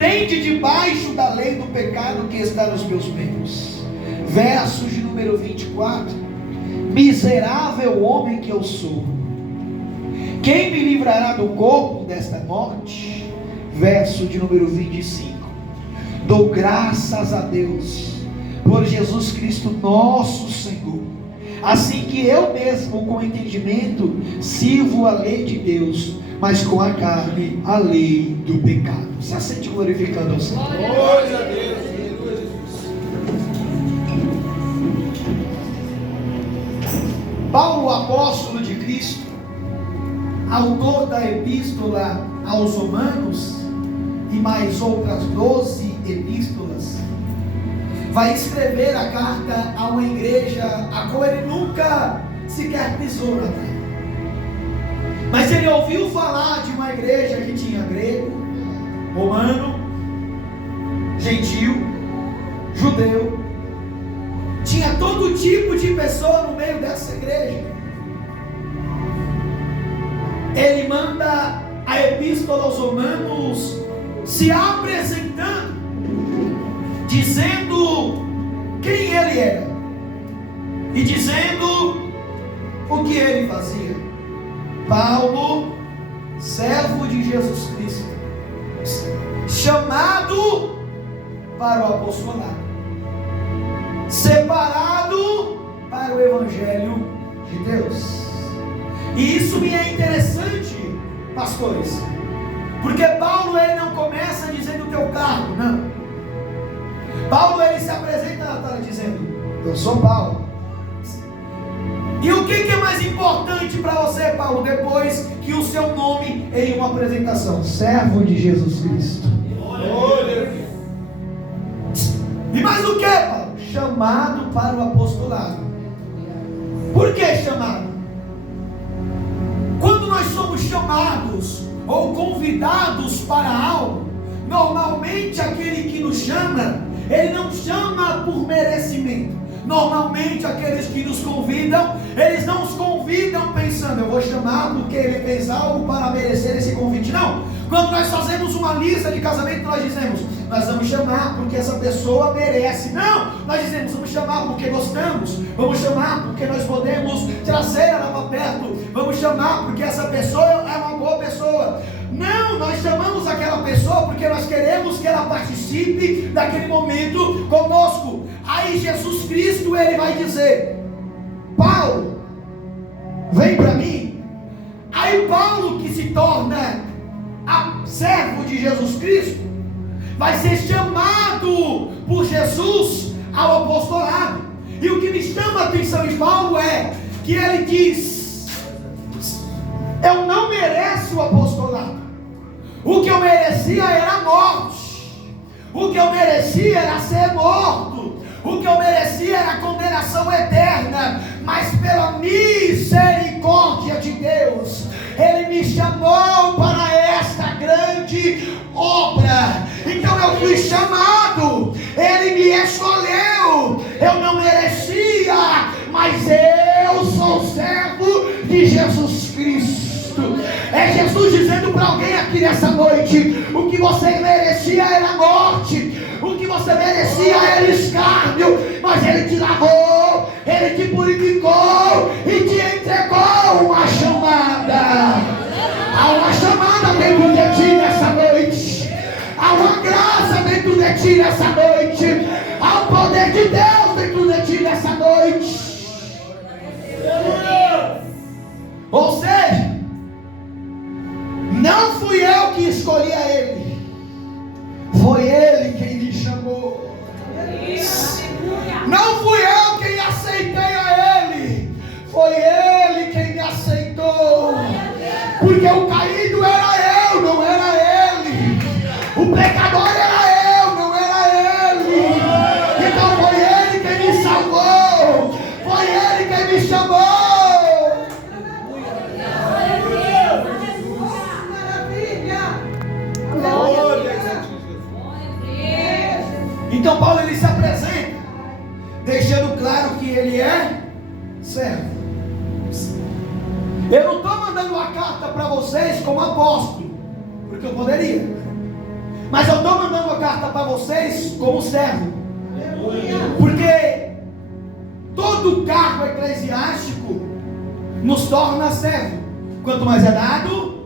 Tende debaixo da lei do pecado que está nos meus membros. Verso de número 24. Miserável homem que eu sou, quem me livrará do corpo desta morte? Verso de número 25. Dou graças a Deus por Jesus Cristo nosso Senhor, assim que eu mesmo com entendimento sirvo a lei de Deus, mas com a carne a lei do pecado. Se assente glorificando ao Senhor. Glória a Deus. Paulo, apóstolo de Cristo, autor da epístola aos Romanos e mais outras 12 epístolas, vai escrever a carta a uma igreja a qual ele nunca sequer pisou na terra. Mas ele ouviu falar de uma igreja que tinha grego, romano, gentil, judeu, tinha todo tipo de pessoa no meio dessa igreja. Ele manda a epístola aos Romanos se apresentando, dizendo quem ele era e dizendo o que ele fazia. Paulo, servo de Jesus Cristo, chamado para o apostolado, separado para o evangelho de Deus. E isso me é interessante, pastores, porque Paulo ele não começa dizendo o teu cargo, não. Paulo ele se apresenta na Natália dizendo: eu sou Paulo. E o que é mais importante para você, Paulo, depois que o seu nome em uma apresentação? Servo de Jesus Cristo. E mais o que, Paulo? Chamado para o apostolado. Por que chamado? Quando nós somos chamados ou convidados para algo, normalmente aquele que nos chama, ele não chama por merecimento. Normalmente aqueles que nos convidam, eles não nos convidam pensando: eu vou chamar porque ele fez algo para merecer esse convite. Não. Quando nós fazemos uma lista de casamento, nós dizemos: nós vamos chamar porque essa pessoa merece. Não, nós dizemos: vamos chamar porque gostamos, vamos chamar porque nós podemos trazer ela para perto, vamos chamar porque essa pessoa é uma boa pessoa. Não, nós chamamos aquela pessoa porque nós queremos que ela participe daquele momento conosco. Aí Jesus Cristo ele vai dizer: Paulo, vem para mim. Aí Paulo, que se torna servo de Jesus Cristo, vai ser chamado por Jesus ao apostolado. E o que me chama a atenção em Paulo é que ele diz: eu não mereço o apostolado. O que eu merecia era a morte. O que eu merecia era ser morto. O que eu merecia era a condenação eterna. Mas pela misericórdia de Deus, Ele me chamou para esta grande obra. Então eu fui chamado, Ele me escolheu. Eu não merecia, mas eu sou servo de Jesus Cristo. É Jesus dizendo para alguém aqui nessa noite: o que você merecia era morte, o que você merecia era escárnio, mas Ele te lavou, Ele te purificou e te entregou uma chamada. Há uma chamada dentro de ti nessa noite, há uma graça dentro de ti nessa noite, há o poder de Deus dentro de ti nessa noite. Ou seja, não fui eu que escolhi a Ele, foi Ele quem me chamou. Não fui eu quem aceitei a Ele, foi Ele quem me aceitou. Porque o caído era eu, não era Ele. O pecador era eu, não era Ele. Então foi Ele quem me salvou, foi Ele quem me chamou. Então Paulo ele se apresenta, deixando claro que ele é servo. Eu não estou mandando uma carta para vocês como apóstolo, porque eu poderia, mas eu estou mandando carta para vocês como servo. Porque todo cargo eclesiástico nos torna servo. Quanto mais é dado.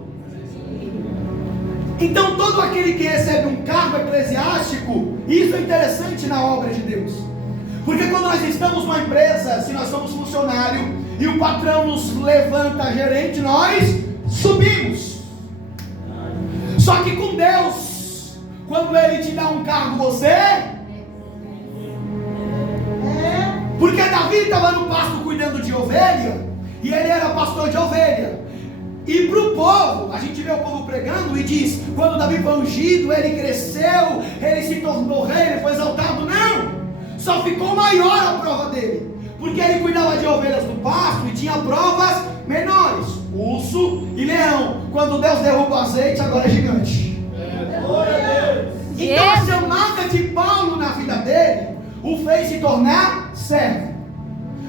Então todo aquele que recebe um cargo eclesiástico, isso é interessante na obra de Deus. Porque quando nós estamos numa empresa, se nós somos funcionário e o patrão nos levanta a gerente, nós subimos. Só que com Deus, quando Ele te dá um cargo, você... Porque Davi estava no pasto cuidando de ovelha, e ele era pastor de ovelha. E para o povo, a gente vê o povo pregando e diz, quando Davi foi ungido, ele cresceu, ele se tornou rei, ele foi exaltado. Não! Só ficou maior a prova dele, porque ele cuidava de ovelhas do pasto e tinha provas menores, urso e leão. Quando Deus derruba o azeite, agora é gigante. Então a chamada de Paulo na vida dele o fez se tornar servo.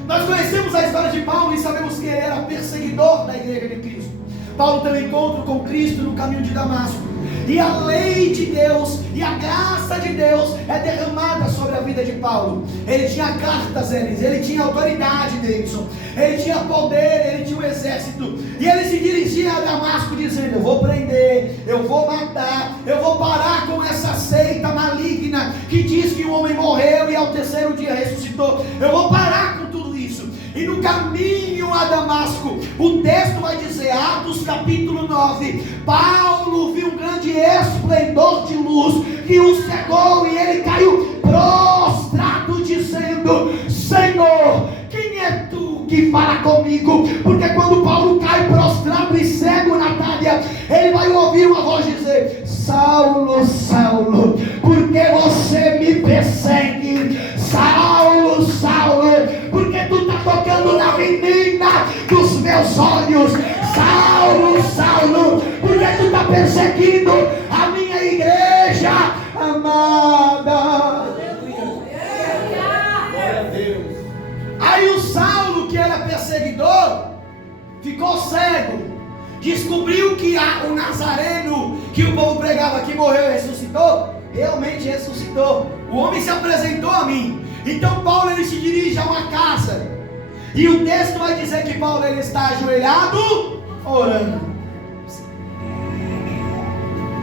Nós conhecemos a história de Paulo e sabemos que ele era perseguidor da igreja de Cristo. Paulo teve um encontro com Cristo no caminho de Damasco, e a lei de Deus e a graça de Deus é derramada sobre a vida de Paulo. Ele tinha cartas, ele tinha autoridade, Davidson, ele tinha poder, ele tinha um exército, e ele se dirigia a Damasco dizendo: eu vou prender, eu vou matar, eu vou parar com essa seita maligna que diz que o homem morreu e ao terceiro dia ressuscitou. Eu vou parar com tudo isso. E no caminho a Damasco, o texto vai dizer, Atos capítulo 9, Paulo viu um grande esplendor de luz que o cegou, e ele caiu prostrado dizendo: Senhor, quem é tu que fala comigo? Porque quando Paulo cai prostrado e cego, Natália, ele vai ouvir uma voz dizer: Saulo, Saulo, por que você me persegue? Saulo, Saulo, porque tu está tocando na menina dos meus olhos. Saulo, Saulo, porque tu está perseguindo a minha igreja amada. Aí o Saulo, que era perseguidor, ficou cego, descobriu que o Nazareno que o povo pregava que morreu e ressuscitou, realmente ressuscitou. O homem se apresentou a mim. Então Paulo, ele se dirige a uma casa, e o texto vai dizer que Paulo, ele está ajoelhado orando.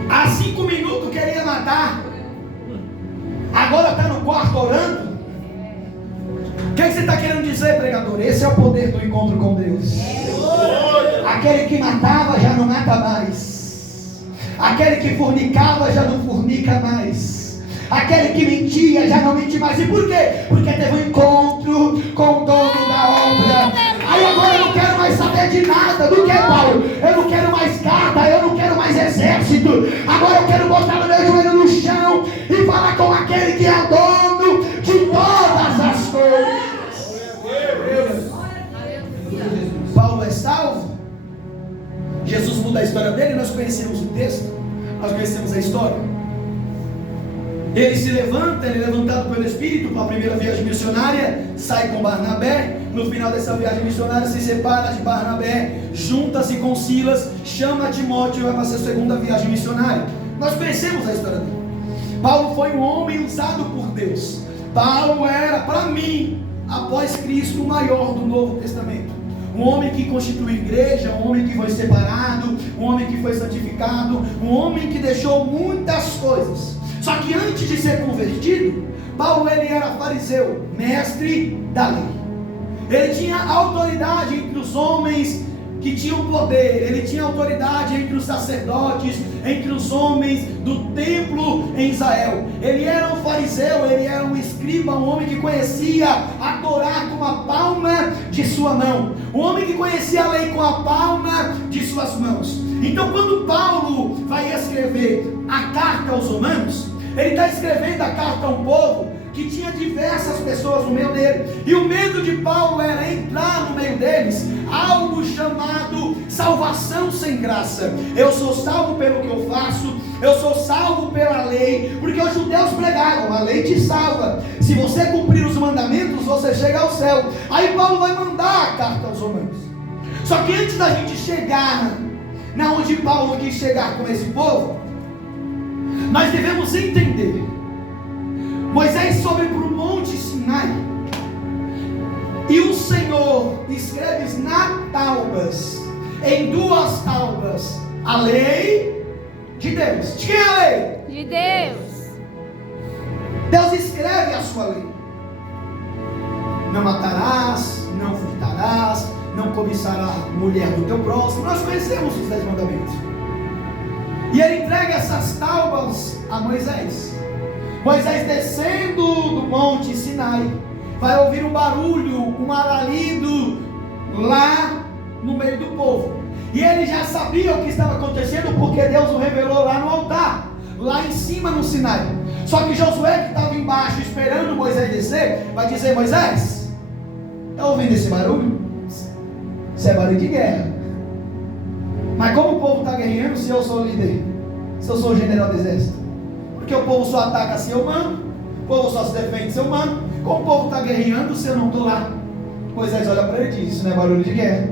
Há 5 minutos queria matar, agora está no quarto orando. O que você está querendo dizer, pregador? Esse é o poder do encontro com Deus. Aquele que matava já não mata mais, aquele que fornicava já não fornica mais, aquele que mentia já não mente mais. E por quê? Porque teve um encontro com o dono da obra. Aí agora eu não quero mais saber de nada. Do que, Paulo? Eu não quero mais carta, eu não quero mais exército. Agora eu quero botar o meu joelho no chão e falar com aquele que é dono de todas as coisas. Paulo é salvo. Jesus muda a história dele. Nós conhecemos o texto, nós conhecemos a história. Ele se levanta, ele é levantado pelo Espírito para a primeira viagem missionária, sai com Barnabé. No final dessa viagem missionária se separa de Barnabé, junta-se com Silas, chama Timóteo e vai para a sua segunda viagem missionária. Nós conhecemos a história dele. Paulo foi um homem usado por Deus. Paulo era, para mim, após Cristo, o maior do Novo Testamento. Um homem que constituiu igreja, um homem que foi separado, um homem que foi santificado, um homem que deixou muitas coisas. Só que antes de ser convertido, Paulo, ele era fariseu, mestre da lei. Ele tinha autoridade entre os homens que tinham poder, ele tinha autoridade entre os sacerdotes, entre os homens do templo em Israel. Ele era um fariseu, ele era um escriba, um homem que conhecia a Torá com a palma de sua mão, um homem que conhecia a lei com a palma de suas mãos. Então, quando Paulo vai escrever a carta aos Romanos, ele está escrevendo a carta a um povo que tinha diversas pessoas no meio dele, e o medo de Paulo era entrar no meio deles algo chamado salvação sem graça. Eu sou salvo pelo que eu faço, eu sou salvo pela lei, porque os judeus pregaram, a lei te salva, se você cumprir os mandamentos você chega ao céu. Aí Paulo vai mandar a carta aos Romanos. Só que antes da gente chegar na onde Paulo quis chegar com esse povo, nós devemos entender escreves na taubas, em 2 taubas, a lei de Deus. De quem é a lei? De Deus. Deus escreve a sua lei. Não matarás, não furtarás, não cobiçarás a mulher do teu próximo. Nós conhecemos os 10 mandamentos. E ele entrega essas tábuas a Moisés. Moisés, descendo do monte Sinai, vai ouvir um barulho, um alarido lá no meio do povo. E ele já sabia o que estava acontecendo, porque Deus o revelou lá no altar, lá em cima no Sinai. Só que Josué, que estava embaixo esperando Moisés descer, vai dizer: Moisés, está ouvindo esse barulho? Isso é barulho de guerra. Mas como o povo está guerreando se eu sou o líder? Se eu sou o general do exército? Porque o povo só ataca se eu mando, o povo só se defende se eu mando. Como o povo está guerreando se eu não estou lá? Moisés olha para ele e diz: isso não é barulho de guerra.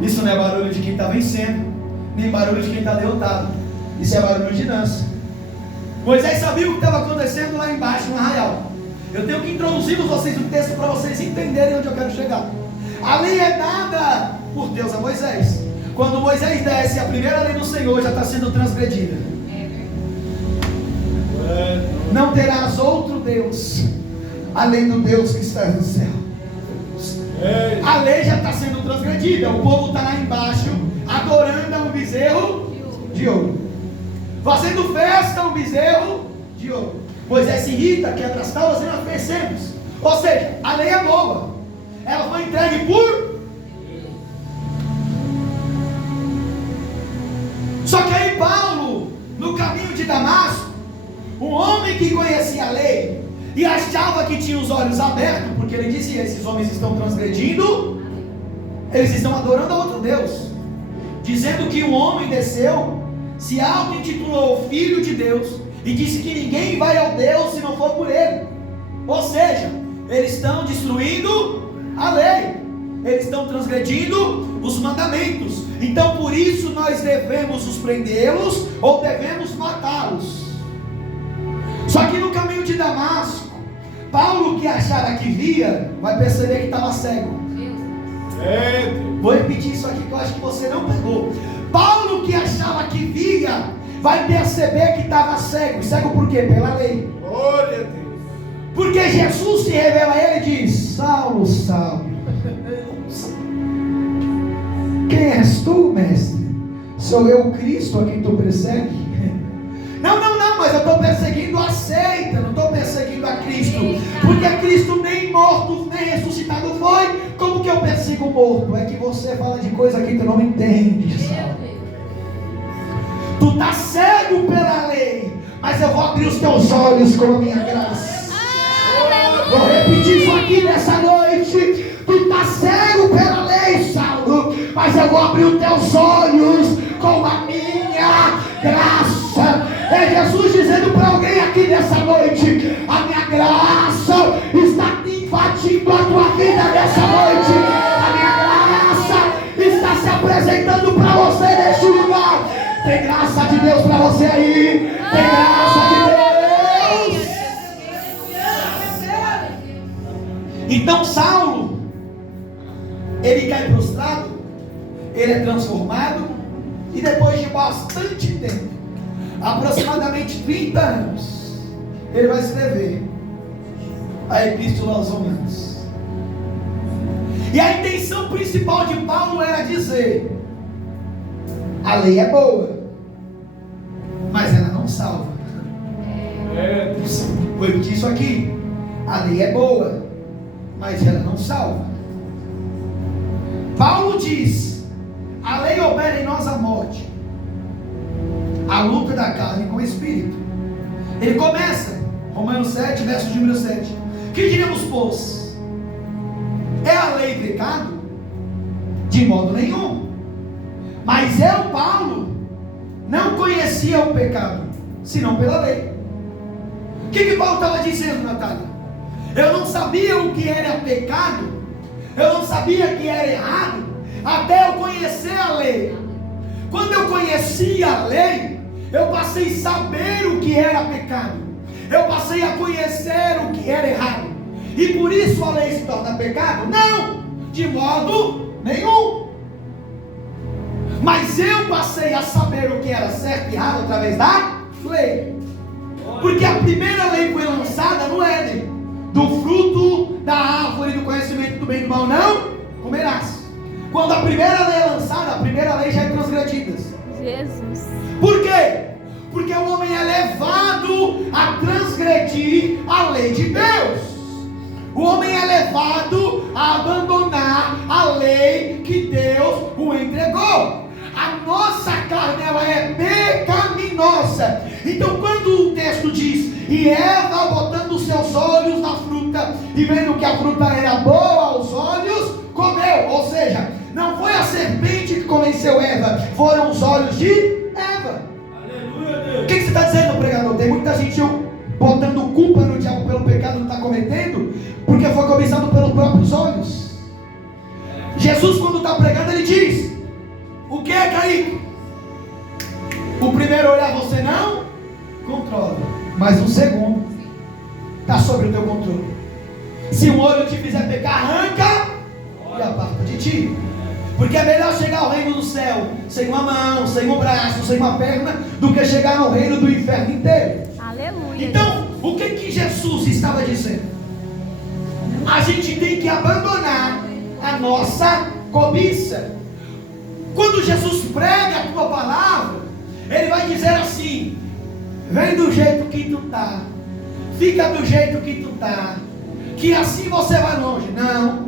Isso não é barulho de quem está vencendo, nem barulho de quem está derrotado. Isso é barulho de dança. Moisés sabia o que estava acontecendo lá embaixo no arraial. Eu tenho que introduzir vocês no texto para vocês entenderem onde eu quero chegar. A lei é dada por Deus a Moisés. Quando Moisés desce, a primeira lei do Senhor já está sendo transgredida. Não terás outro Deus além do Deus que está no céu. A lei já está sendo transgredida. O povo está lá embaixo adorando a um bezerro de ouro, fazendo festa a um bezerro de ouro. Moisés se irrita, quebra as tábuas e nós crescemos. Ou seja, a lei é boa. Ela foi entregue por... Só que aí Paulo, no caminho de Damasco, um homem que conhecia a lei e achava que tinha os olhos abertos, porque ele dizia: esses homens estão transgredindo, eles estão adorando a outro Deus, dizendo que um homem desceu, se auto-intitulou Filho de Deus e disse que ninguém vai ao Deus se não for por ele. Ou seja, eles estão destruindo a lei, eles estão transgredindo os mandamentos. Então por isso nós devemos os prendê-los ou devemos matá-los. Só que no caminho de Damasco, Paulo, que achava que via, vai perceber que estava cego. Vou repetir isso aqui que eu acho que você não pegou. Paulo, que achava que via, vai perceber que estava cego. Cego por quê? Pela lei. Glória a Deus. Porque Jesus se revela a ele e diz: Saulo, Saulo, quem és tu, mestre? Sou eu o Cristo a quem tu persegue? Não, mas eu estou perseguindo a seita, não estou perseguindo a Cristo. Porque Cristo nem morto, nem ressuscitado foi. Como que eu persigo o morto? É que você fala de coisa que tu não entende, Saulo. Tu está cego pela lei, mas eu vou abrir os teus olhos com a minha graça. Vou repetir isso aqui nessa noite. Tu está cego pela lei, Saulo, mas eu vou abrir os teus olhos com a minha graça. É Jesus dizendo para alguém aqui nessa noite: a minha graça está invadindo a tua vida nessa noite. A minha graça está se apresentando para você neste lugar. Tem graça de Deus para você aí. Tem graça de Deus. Então Saulo, ele cai prostrado, ele é transformado, e depois de bastante tempo, aproximadamente 30 anos, ele vai escrever a Epístola aos Romanos. E a intenção principal de Paulo era dizer: a lei é boa, mas ela não salva. Vou repetir isso aqui: a lei é boa, mas ela não salva. Paulo diz: a lei opera em nós a morte, a luta da carne com o espírito. Ele começa, Romanos 7, verso de número 7. Que diremos, pois? É a lei pecado? De modo nenhum. Mas eu, Paulo, não conhecia o pecado, senão pela lei. O que Paulo estava dizendo, Natália? Eu não sabia o que era pecado, eu não sabia que era errado, até eu conhecer a lei. Quando eu conheci a lei, eu passei a saber o que era pecado, eu passei a conhecer o que era errado. e por isso a lei se torna pecado? Não, de modo nenhum. Mas eu passei a saber o que era certo e errado através da lei. Porque a primeira lei foi lançada no Éden: do fruto da árvore do conhecimento do bem e do mal não comerás. Quando a primeira lei é lançada, a primeira lei já é transgredida. Jesus. Por quê? Porque o homem é levado a transgredir a lei de Deus. O homem é levado a abandonar a lei que Deus o entregou. A nossa carne, ela é pecaminosa. Então quando o texto diz: e Eva, botando os seus olhos na fruta e vendo que a fruta era boa aos olhos, comeu. Ou seja, não foi a serpente que convenceu Eva, foram os olhos de Eva. Aleluia, Deus. O que você está dizendo, pregador? Tem muita gente botando culpa no diabo pelo pecado que está cometendo, porque foi cobiçado pelos próprios olhos. Jesus, quando está pregando, ele diz: o que é, Kaique? O primeiro olhar você não controla, mas o segundo está sobre o teu controle. Se um olho te fizer pecar, arranca e aparta de ti. Porque é melhor chegar ao reino do céu sem uma mão, sem um braço, sem uma perna, do que chegar ao reino do inferno inteiro. Aleluia. Então, o que Jesus estava dizendo? A gente tem que abandonar a nossa cobiça. Quando Jesus prega a tua palavra, ele vai dizer assim: vem do jeito que tu tá, fica do jeito que tu tá, que assim você vai longe. Não.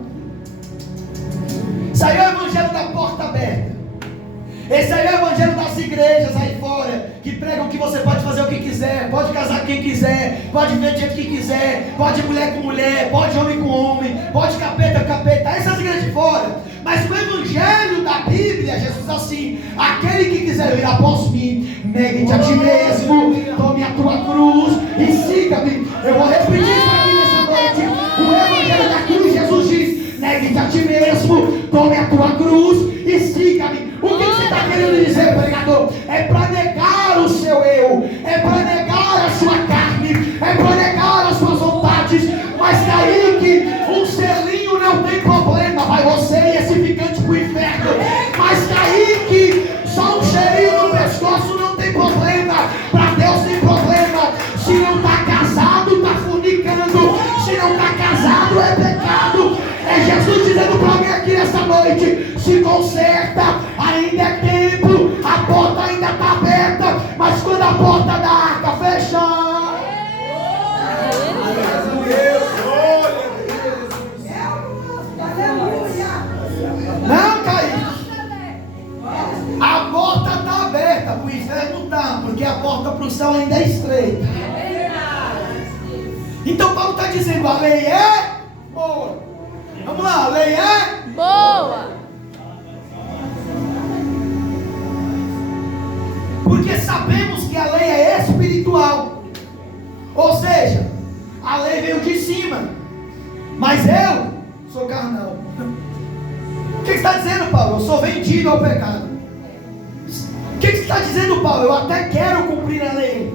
Isso aí é o evangelho da porta aberta. Esse aí é o evangelho das igrejas aí fora, que pregam que você pode fazer o que quiser, pode casar com quem quiser, pode ver do jeito que quiser, pode mulher com mulher, pode homem com homem, pode capeta com capeta. Essas igrejas de fora. Mas o evangelho da Bíblia, Jesus diz assim: aquele que quiser vir após mim, negue-te a ti mesmo, tome a tua cruz e siga-me. Eu vou repetir isso aqui nessa noite. O evangelho da cruz, Jesus diz: negue-te a ti mesmo, tome a tua cruz e siga-me. O que você está querendo dizer, pregador? É para negar o seu eu, é para negar a sua carne, é para negar as suas vontades. Mas daí que um selinho não tem problema, vai você e esse ficante pro inferno. Mas daí que só um cheirinho no pescoço não tem problema, para Deus tem problema. Se não está casado, está fornicando. Se não está casado, é pecado. É Jesus dizendo para mim aqui nessa noite: se conserta, ainda é tempo, a porta ainda está aberta. Mas quando a porta da arca fechar, não, Caí. A porta está aberta, para o inferno está, porque a porta para o céu ainda é estreita. Então Paulo está dizendo: a lei é boa. Vamos lá, a lei é boa. Porque sabemos que a lei é espiritual. Ou seja, a lei veio de cima, mas eu sou carnal. O que você está dizendo, Paulo? Eu sou vendido ao pecado. O que você está dizendo, Paulo? Eu até quero cumprir a lei.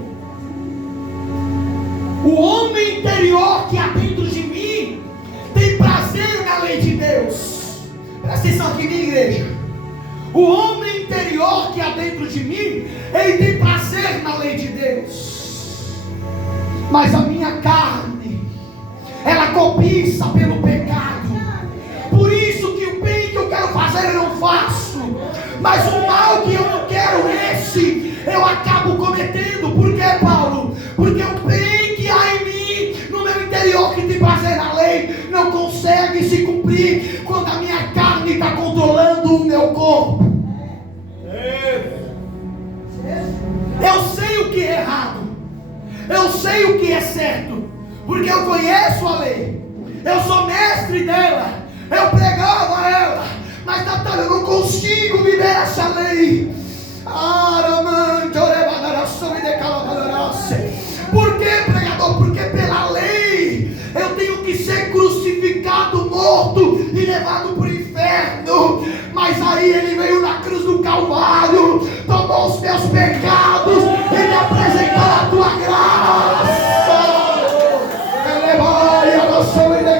O homem interior que há dentro de mim tem prazer na lei de Deus. Presta atenção aqui, minha igreja. O homem interior que há dentro de mim, ele tem prazer na lei de Deus. Mas a minha carne, ela cobiça pelo pecado. Por isso que o bem que eu quero fazer eu não faço, mas o mal que eu não quero, esse eu acabo cometendo. Por quê, Paulo? Porque o bem que há em mim, no meu interior, que tem prazer na lei, não consegue se cumprir quando a minha carne está controlando o meu corpo. Eu sei o que é errado, eu sei o que é certo, porque eu conheço a lei, eu sou mestre dela, eu pregava ela, mas Natália, eu não consigo viver essa lei. Por que, pregador? Porque pela lei eu tenho que ser crucificado, morto e levado para o inferno. Mas aí ele veio na cruz do Calvário, tomou os meus pecados e me apresentou a tua graça. Aleluia,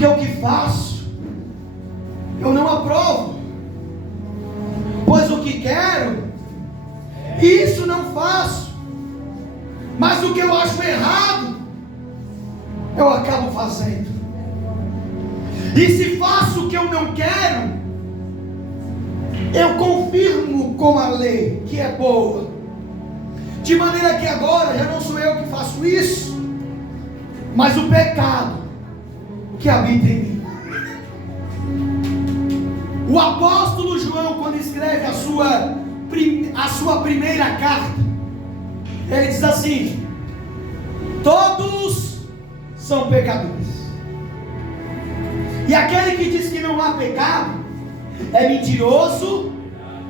porque o que faço eu não aprovo, pois o que quero, isso não faço, mas o que eu acho errado, eu acabo fazendo. E se faço o que eu não quero, eu confirmo com a lei que é boa, de maneira que agora já não sou eu que faço isso, mas o pecado que habita em mim. O apóstolo João, quando escreve a sua primeira carta, ele diz assim: todos são pecadores. E aquele que diz que não há pecado é mentiroso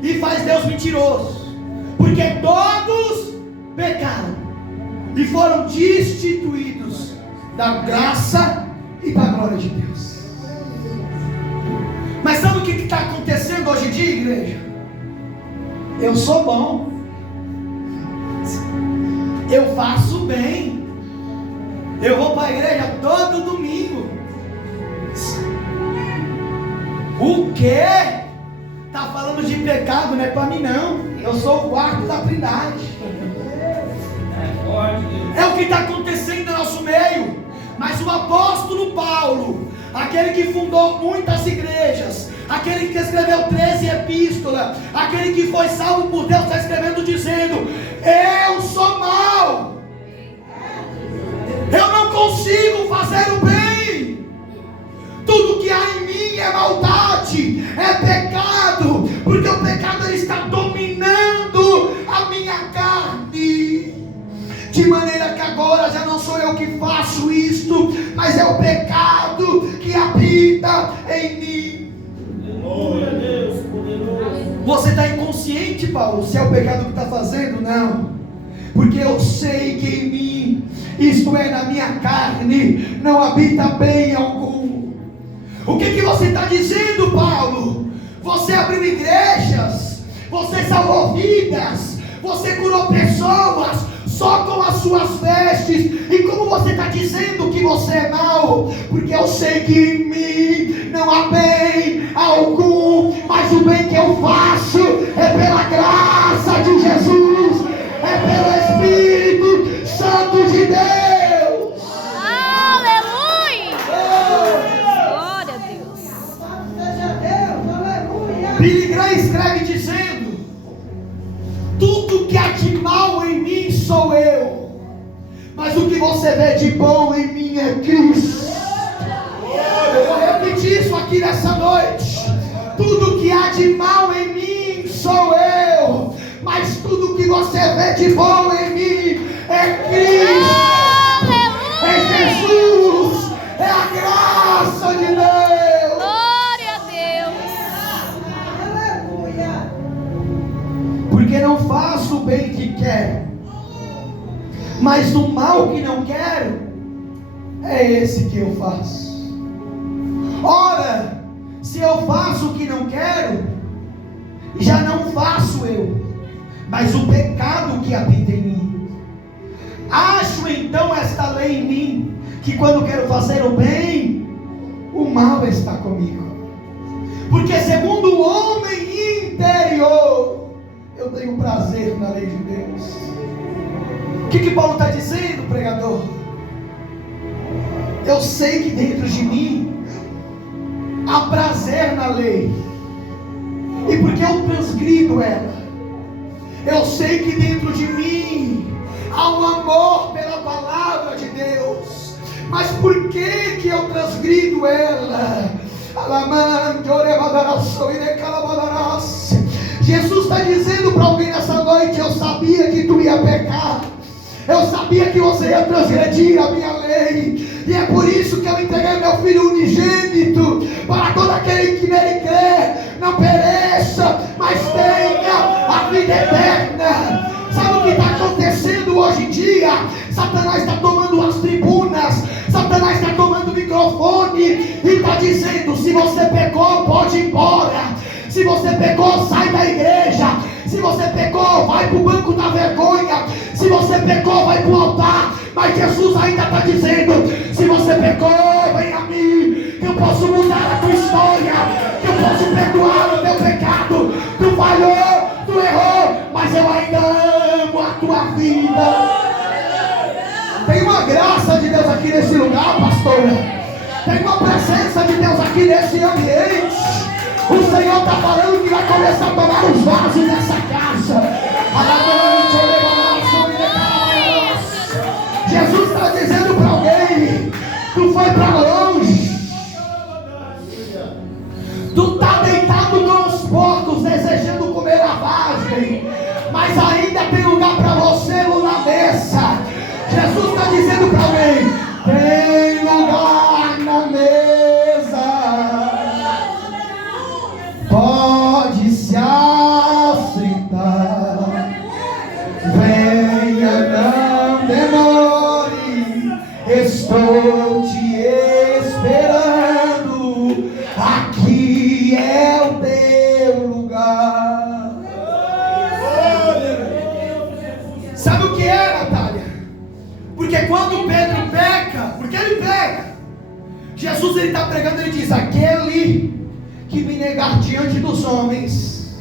e faz Deus mentiroso, porque todos pecaram e foram destituídos da graça e da glória de Deus. Mas sabe o que está acontecendo hoje em dia, igreja? Eu sou bom, eu faço bem, eu vou para a igreja todo domingo. O quê? Está falando de pecado, não é para mim não. Eu sou o quarto da Trindade. É o que está acontecendo no nosso meio. Mas o apóstolo Paulo, aquele que fundou muitas igrejas, aquele que escreveu 13 epístolas, aquele que foi salvo por Deus, está escrevendo dizendo: eu sou mau, eu não consigo fazer o bem, tudo que há em mim é maldade, é pecado, porque o pecado ele está dominando a minha carne, de maneira que agora já não sou eu que faço isto, mas é o pecado que habita em mim. Glória a Deus, poderoso. Você está inconsciente, Paulo, se é o pecado que está fazendo? Não, porque eu sei que em mim, isto é, na minha carne, não habita bem algum. O que você está dizendo, Paulo? Você abriu igrejas, você salvou vidas, você curou pessoas só com as suas vestes, e como você está dizendo que você é mau? Porque eu sei que em mim não há bem algum, mas o bem que eu faço é pela graça de Jesus, é pelo Espírito Santo de Deus. Aleluia! Glória a Deus. Billy Graham escreve dizendo: tudo que há de mal em mim sou eu, mas o que você vê de bom em mim é Cristo. Eu vou repetir isso aqui nessa noite: tudo que há de mal em mim sou eu, mas tudo que você vê de bom em mim é Cristo, é Jesus, é a graça de Deus. Glória a Deus. Porque não faço o bem que quero, mas o mal que não quero, é esse que eu faço. Ora, se eu faço o que não quero, já não faço eu, mas o pecado que habita em mim. Acho então esta lei em mim, que quando quero fazer o bem, o mal está comigo. Porque segundo o homem interior, eu tenho prazer na lei de Deus. O que Paulo está dizendo, pregador? Eu sei que dentro de mim há prazer na lei, e porque eu transgrido ela, eu sei que dentro de mim há um amor pela palavra de Deus. Mas por que eu transgrido ela? Jesus está dizendo para alguém nessa noite: eu sabia que tu ia pecar, eu sabia que você ia transgredir a minha lei, e é por isso que eu entreguei meu Filho unigênito, para todo aquele que nele crê não pereça, mas tenha a vida eterna. Sabe o que está acontecendo hoje em dia? Satanás está tomando as tribunas, Satanás está tomando o microfone e está dizendo: se você pecou, pode ir embora. Se você pecou, sai da igreja. Se você pecou, vai para o banco da vergonha. Se você pecou, vai para o altar. Mas Jesus ainda está dizendo: se você pecou, vem a mim, que graça de Deus aqui nesse lugar, pastora. Tem uma presença de Deus aqui nesse ambiente. O Senhor está falando que vai começar a tomar os vasos dessa casa. Jesus está dizendo para alguém: tu foi para longe, tu está deitado com os porcos desejando comer a vagem, mas ainda tem lugar para você na mesa. Jesus está dizendo para alguém: tem lugar na mesa, pode se aflitar, venha, não demore, estou te esperando, aqui é o teu lugar. Sabe o que é, Natália? Porque quando Pedro peca, porque ele peca, Jesus ele está pregando, ele diz: aquele que me negar diante dos homens,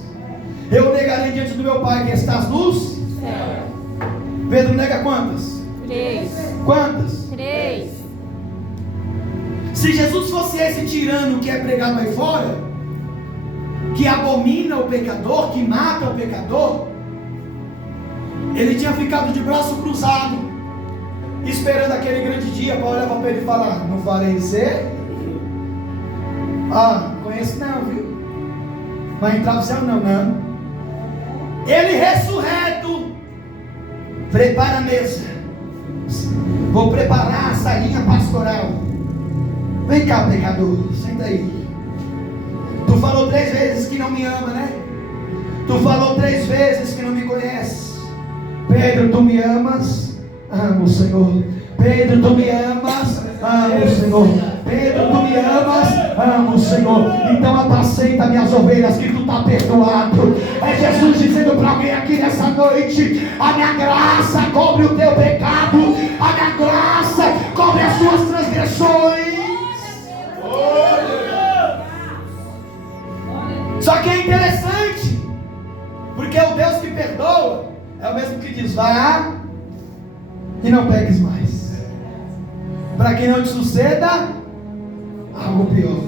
eu negarei diante do meu Pai que estás nos céus. Pedro nega quantas? 3. Quantas? 3. Se Jesus fosse esse tirano que é pregado aí fora, que abomina o pecador, que mata o pecador, ele tinha ficado de braço cruzado, esperando aquele grande dia para olhar para Pedro e falar: não farei ser? Ah, não conheço não, viu? Vai entrar para o céu? Não, não. Ele ressurreto, prepara a mesa. Vou preparar a salinha pastoral. Vem cá, pecador, senta aí. Tu falou 3 vezes que não me ama, né? Tu falou 3 vezes que não me conhece. Pedro, tu me amas? Amo, Senhor. Pedro, tu me amas? Amo, Senhor. Pedro, tu me amas? Amo, Senhor. Então apacenta minhas ovelhas, que tu está perdoado. É Jesus dizendo para alguém aqui nessa noite: a minha graça cobre o teu pecado, a minha graça cobre as tuas transgressões. Só que é interessante, porque o Deus que perdoa é o mesmo que diz: vá e não peques mais, para que não te suceda algo pior.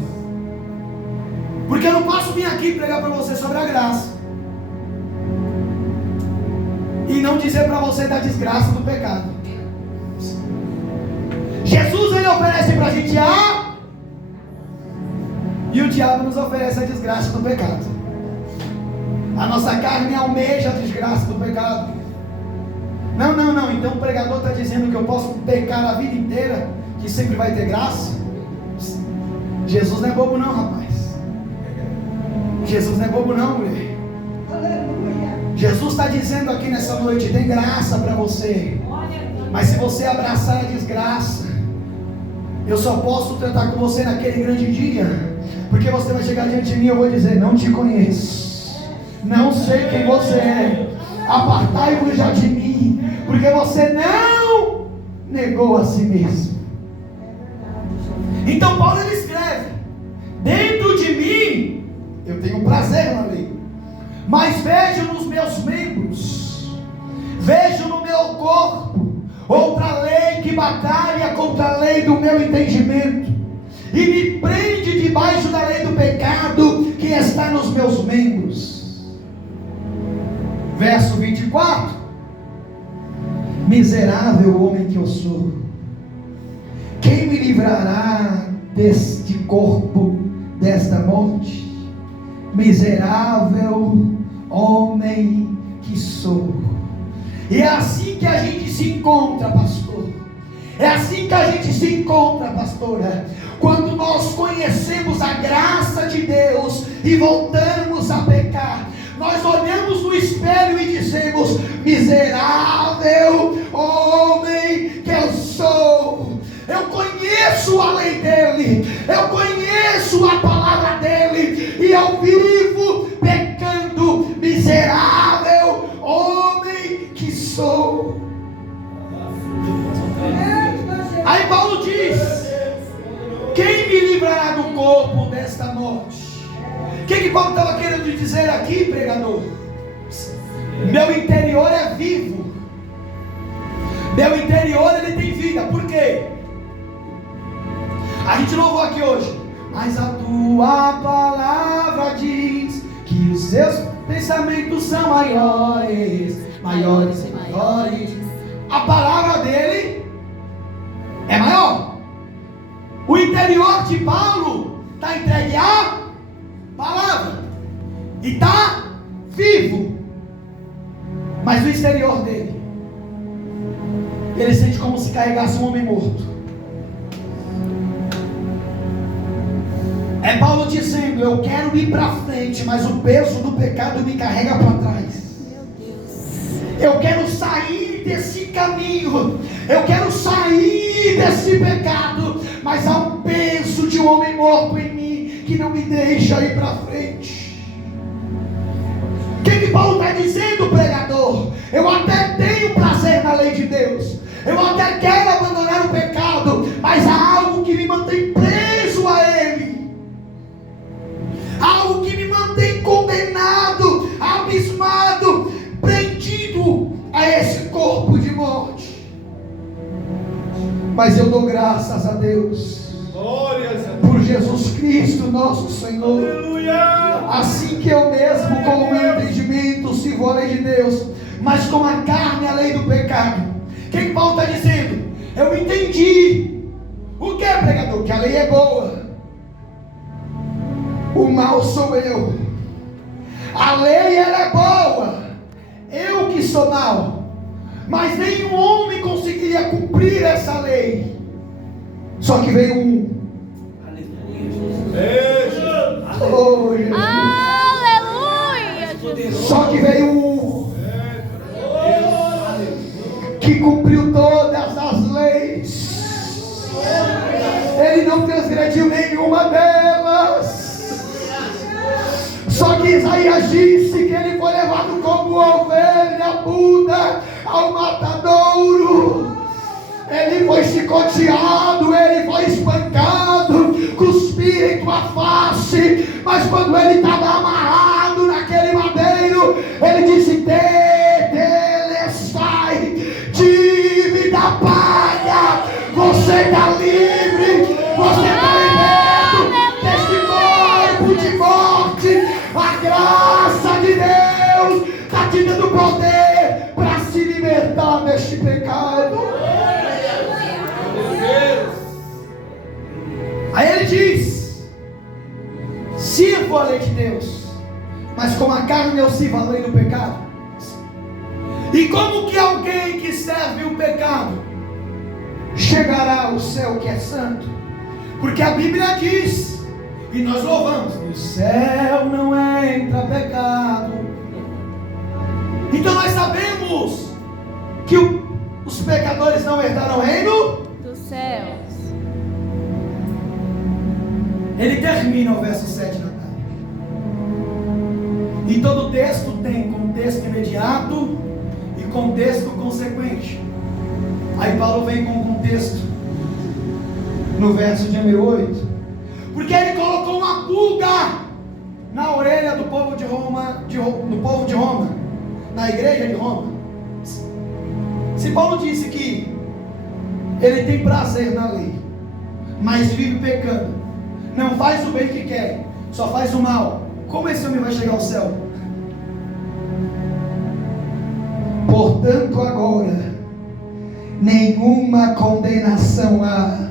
Porque eu não posso vir aqui pregar para você sobre a graça e não dizer para você da desgraça do pecado. Jesus ele oferece para a gente a, e o diabo nos oferece a desgraça do pecado. A nossa carne almeja a desgraça do pecado. Não, não, não. Então o pregador está dizendo que eu posso pecar a vida inteira, que sempre vai ter graça. Jesus não é bobo não, rapaz. Jesus não é bobo não, mulher. Jesus está dizendo aqui nessa noite: tem graça para você. Mas se você abraçar a desgraça, eu só posso tratar com você naquele grande dia. Porque você vai chegar diante de mim e eu vou dizer: não te conheço, não sei quem você é, apartai-vos já de mim, porque você não negou a si mesmo. Então Paulo ele escreve: dentro de mim eu tenho prazer na lei, mas vejo nos meus membros, vejo no meu corpo outra lei que batalha contra a lei do meu entendimento e me prende debaixo da lei do pecado que está nos meus membros. Verso 24: miserável homem que eu sou, quem me livrará deste corpo, desta morte? Miserável homem que sou. E é assim que a gente se encontra, pastor. É assim que a gente se encontra, pastora. Quando nós conhecemos a graça de Deus e voltamos a pecar, nós olhamos no espelho e dizemos: miserável homem que eu sou. Eu conheço a lei dele, eu conheço a palavra dele, e eu vivo pecando. Miserável homem que sou. Aí Paulo diz: quem me livrará do corpo desta morte? O que Paulo estava querendo dizer aqui, pregador? Meu interior é vivo. Meu interior ele tem vida. Por quê? A gente louvou aqui hoje. Mas a tua palavra diz que os seus pensamentos são maiores, maiores e maiores. A palavra dele é maior. O interior de Paulo está entregue à palavra e está vivo. Mas o exterior dele, ele sente como se carregasse um homem morto. É Paulo dizendo: eu quero ir para frente, mas o peso do pecado me carrega para trás. Eu quero sair desse caminho, eu quero sair desse pecado, mas há um peso de um homem morto em mim que não me deixa ir para frente. O que Paulo está dizendo, pregador? Eu até tenho prazer na lei de Deus, eu até quero abandonar o pecado, mas há algo que me mantém preso a ele, algo que me mantém condenado, abismado, prendido a esse corpo de morte. Mas eu dou graças a Deus por Jesus Cristo nosso Senhor. Aleluia. Assim que eu mesmo com o meu entendimento sirvo a lei de Deus, mas com a carne a lei do pecado. O que Paulo está dizendo? Eu entendi. O que, pregador? Que a lei é boa, o mal sou eu. A lei ela é boa, eu que sou mau. Mas nenhum homem conseguiria cumprir essa lei. Só que veio um. Oh, Jesus. Aleluia, Jesus. Só que veio um que cumpriu todas as leis. Ele não transgrediu nenhuma delas. Só que Isaías disse que ele foi levado como ovelha muda ao matadouro. Ele foi chicoteado, ele foi espancado, cuspiram em tua face. Mas quando ele estava amarrado naquele madeiro, ele disse: Tetelestai, dívida paga. Você está livre, você está liberto deste corpo de morte. A graça de Deus está te dando poder para se libertar deste pecado. Aí ele diz: sirvo a lei de Deus, mas com a carne eu sirvo a lei do pecado. E como que alguém que serve o pecado chegará ao céu que é santo? Porque a Bíblia diz, e nós louvamos: no céu não entra pecado. Então nós sabemos que os pecadores não herdaram o reino dos céus. Ele termina o verso 7 na tarde. E todo texto tem contexto imediato e contexto consequente. Aí Paulo vem com o contexto no verso de número 8. Porque ele colocou uma pulga na orelha do povo de Roma, do povo de Roma, na igreja de Roma. Se Paulo disse que ele tem prazer na lei, mas vive pecando, não faz o bem que quer, só faz o mal, como esse homem vai chegar ao céu? Portanto agora nenhuma condenação há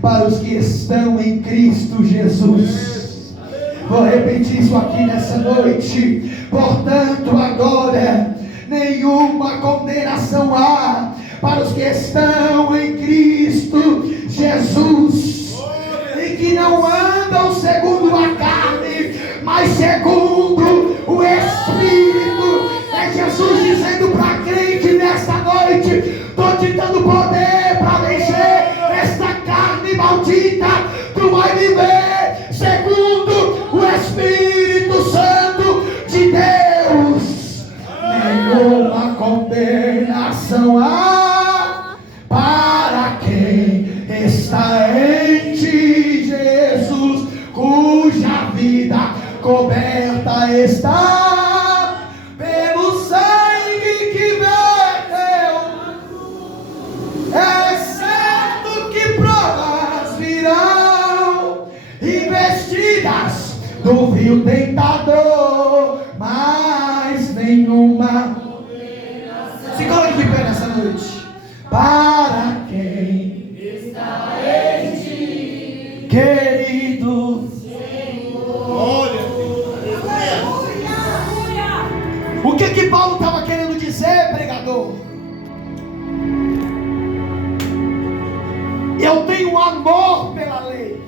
para os que estão em Cristo Jesus. Vou repetir isso aqui nessa noite. Portanto agora nenhuma condenação há para os que estão em Cristo Jesus, e que não andam segundo a carne, mas segundo o Espírito. É Jesus dizendo para crente nesta noite: estou te dando poder para vencer esta carne maldita. Tu vai viver segundo o Espírito Santo de Deus. Nenhuma condenação há para quem está em ti, Jesus, cuja vida coberta está pelo sangue que verteu. Essa do vil tentador, mas nenhuma. Se coloque de pé nessa noite. Para quem está em ti, querido Senhor. O que Paulo estava querendo dizer, pregador? Eu tenho amor pela lei,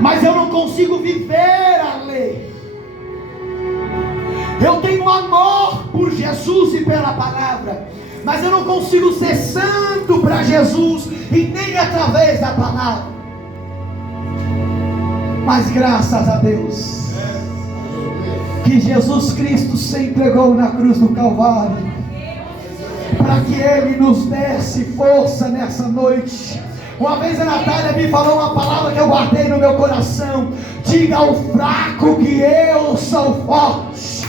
mas eu não consigo viver a lei. Eu tenho amor por Jesus e pela palavra, mas eu não consigo ser santo para Jesus e nem através da palavra. Mas graças a Deus que Jesus Cristo se entregou na cruz do Calvário, para que Ele nos desse força nessa noite. Uma vez a Natália me falou uma palavra que eu guardei no meu coração: diga ao fraco que eu sou forte.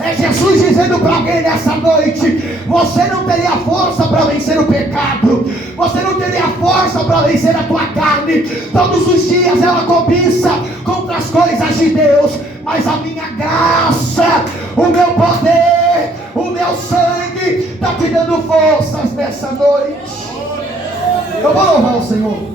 É Jesus dizendo para alguém nessa noite: você não teria força para vencer o pecado, você não teria força para vencer a tua carne. Todos os dias ela cobiça contra as coisas de Deus, mas a minha graça, o meu poder, o meu sangue está te dando forças nessa noite. Eu vou louvar o Senhor.